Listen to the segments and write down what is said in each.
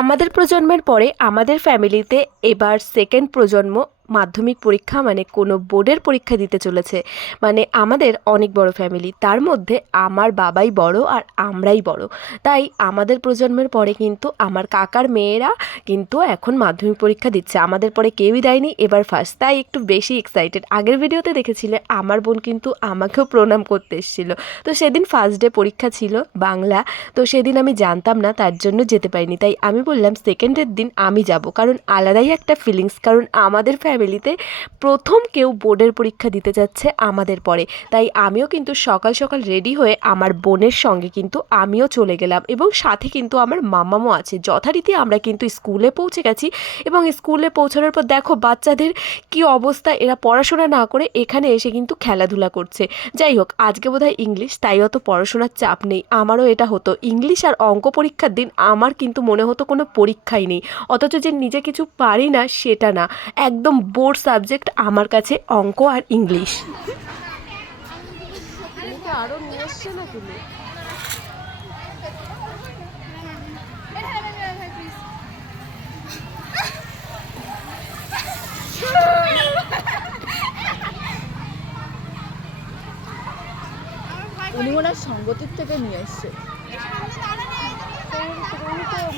আমাদের প্রজন্মের পরে আমাদের ফ্যামিলিতে এবার সেকেন্ড প্রজন্ম মাধ্যমিক পরীক্ষা মানে কোনো বোর্ডের পরীক্ষা দিতে চলেছে। মানে আমাদের অনেক বড় ফ্যামিলি, তার মধ্যে আমার বাবাই বড় আর আমরাই বড়। তাই আমাদের প্রজন্মের পরে কিন্তু আমার কাকার মেয়েরা কিন্তু এখন মাধ্যমিক পরীক্ষা দিচ্ছে, আমাদের পরে কেউই দেয়নি, এবার ফার্স্ট, তাই একটু বেশি এক্সাইটেড। আগের ভিডিওতে দেখেছিলে আমার বোন কিন্তু আমাকেও প্রণাম করতে এসেছিলো। তো সেদিন ফার্স্ট ডে পরীক্ষা ছিল বাংলা, তো সেদিন আমি জানতাম না, তার জন্য যেতে পারিনি। তাই আমি বললাম সেকেন্ডের দিন আমি যাব, কারণ আলাদাই একটা ফিলিংস, কারণ আমাদের ফ্যামিলিতে প্রথম কেউ বোর্ডের পরীক্ষা দিতে যাচ্ছে আমাদের পরে। তাই আমিও কিন্তু সকাল সকাল রেডি হয়ে আমার বোনের সঙ্গে কিন্তু আমিও চলে গেলাম, এবং সাথে কিন্তু আমার মামামও আছে। যথারীতি আমরা কিন্তু স্কুলে পৌঁছে গেছি, এবং স্কুলে পৌঁছানোর পর দেখো বাচ্চাদের কি অবস্থা, এরা পড়াশোনা না করে এখানে এসে কিন্তু খেলাধুলা করছে। যাই হোক, আজকে বোধহয় ইংলিশ, তাই অত পড়াশোনার চাপ নেই। আমারও এটা হতো, ইংলিশ আর অঙ্ক পরীক্ষার দিন আমার কিন্তু মনে হতো কোনো পরীক্ষাই নেই, অথচ যে নিজে কিছু পারি না সেটা না, একদম বোর্ড সাবজেক্ট আমার কাছে অঙ্ক আর ইংলিশ। আরো নিয়ে এসছে না তুমি? উনি মনে হয় সঙ্গতির থেকে নিয়ে এসছে।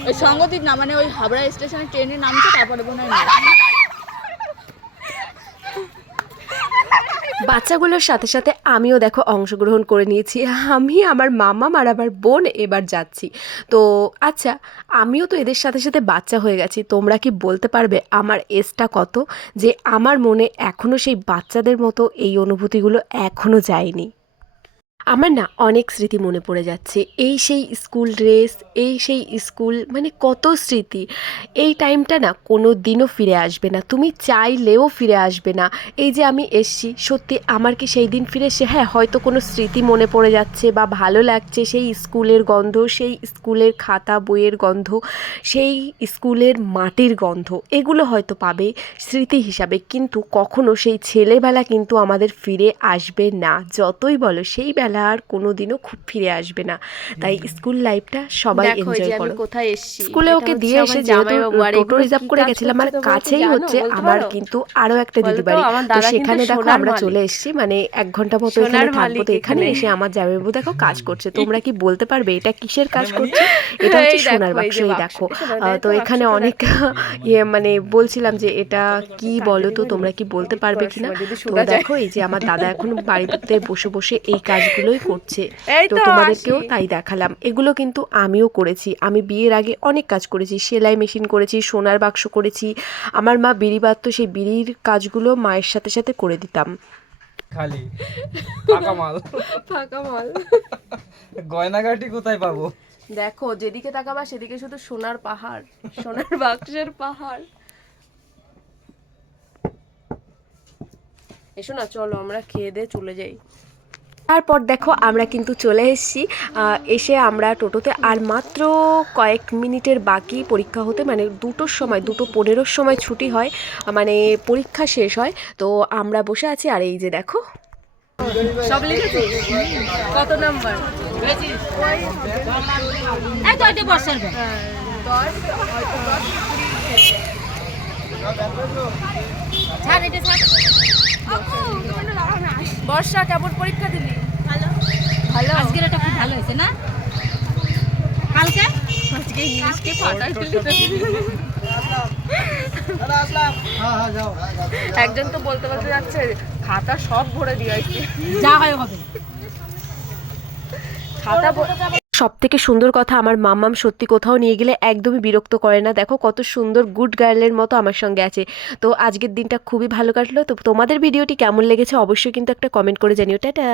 ওই সঙ্গতির না, মানে ওই হাবড়া স্টেশনে ট্রেনে নামছে, তারপরে মনে হয় বাচ্চাগুলোর সাথে সাথে আমিও দেখো অংশগ্রহণ করে নিয়েছি। আমি, আমার মামা আর আমার বোন এবার যাচ্ছি। তো আচ্ছা, আমিও তো এদের সাথে সাথে বাচ্চা হয়ে গেছি। তোমরা কি বলতে পারবে আমার এজটা কত, যে আমার মনে এখনও সেই বাচ্চাদের মতো এই অনুভূতিগুলো এখনও যায়নি। আমার না অনেক স্মৃতি মনে পড়ে যাচ্ছে, এই সেই স্কুল ড্রেস, এই সেই স্কুল, মানে কত স্মৃতি। এই টাইমটা না কোনো দিনও ফিরে আসবে না, তুমি চাইলেও ফিরে আসবে না। এই যে আমি এসছি, সত্যি আমার কি সেই দিন ফিরে এসে, হ্যাঁ হয়তো কোনো স্মৃতি মনে পড়ে যাচ্ছে বা ভালো লাগছে, সেই স্কুলের গন্ধ, সেই স্কুলের খাতা বইয়ের গন্ধ, সেই স্কুলের মাটির গন্ধ, এগুলো হয়তো পাবে স্মৃতি হিসাবে, কিন্তু কখনো সেই ছেলেবেলা কিন্তু আমাদের ফিরে আসবে না। যতই বলো সেই বেলা আর কোনোদিনও খুব ফিরে আসবে না। তাই স্কুল লাইফটা সবাই এনজয় করো। কোথায় এসেছি, স্কুলে ওকে দিয়ে এসে যেহেতু টোটো রিজার্ভ করে গেছিলাম, আর কাছেই হচ্ছে আমার কিন্তু আরও একটা দিদি বাড়ি, তো সেখানে দেখো আমরা চলে এসেছি, মানে 1 ঘন্টা মতো এখানে থাকবো। তো এখানে এসে আমার জামাইবাবু দেখো কাজ করছে। তোমরা কি বলতে পারবে এটা কিসের কাজ করছে? এটা হচ্ছে সোনার বাক্স। এই দেখো, তো এখানে অনেক মানে বলছিলাম যে এটা কি বলো তো, তোমরা কি বলতে পারবে কিনা? তো দেখো এই যে আমার দাদা এখন বাড়িতে বসে বসে এই কাজগুলোই করছে, তো তোমাদেরকেও তাই দেখালাম। এগুলো কিন্তু আমিও করেছি, আমি বিয়ের আগে অনেক কাজ করেছি, সেলাই মেশিন করেছি, সোনার বাক্স করেছি। আমার মা বিড়ি বাঁধতো, সেই বিড়ির কাজগুলো মায়ের সাথে সাথে করে দিতাম। খালি ফাঁকা মাল ফাঁকা মাল। গয়নাগাটি কোথায় পাবো? দেখো যেদিকে তাকাবা সেদিকে শুধু সোনার পাহাড়, সোনার বাক্সের পাহাড়। এসো না, চলো আমরা খেয়ে দিয়ে চলে যাই। তারপর দেখো আমরা কিন্তু চলে এসেছি। এসে আমরা টোটোতে, আর মাত্র কয়েক মিনিটের বাকি পরীক্ষা হতে, মানে 2টোর সময়, 2:15 সময় ছুটি হয়, মানে পরীক্ষা শেষ হয়। তো আমরা বসে আছি, আর এই যে দেখো সব লিখেছি। কত নাম্বার? বর্ষা, কেমন পরীক্ষা দিলি? ভালো। ভালো, আজকের এটা খুব ভালো হয়েছে না? কালকে আজকে ইংলিশকে ফাটা একজন তো বলতে বলতে যাচ্ছে খাতা সব ভরে দিয়ে আসছি, যা হয় হবে। খাতা সব থেকে সুন্দর কথা, আমার মাম্মাম সত্যি কোথাও নিয়ে গেলে একদমই বিরক্ত করে না। দেখো কত সুন্দর গুড গার্লের মতো আমার সঙ্গে আছে। তো আজকের দিনটা খুবই ভালো কাটলো। তো তোমাদের ভিডিওটি কেমন লেগেছে অবশ্যই কিন্তু একটা কমেন্ট করে জানিও। টাটা।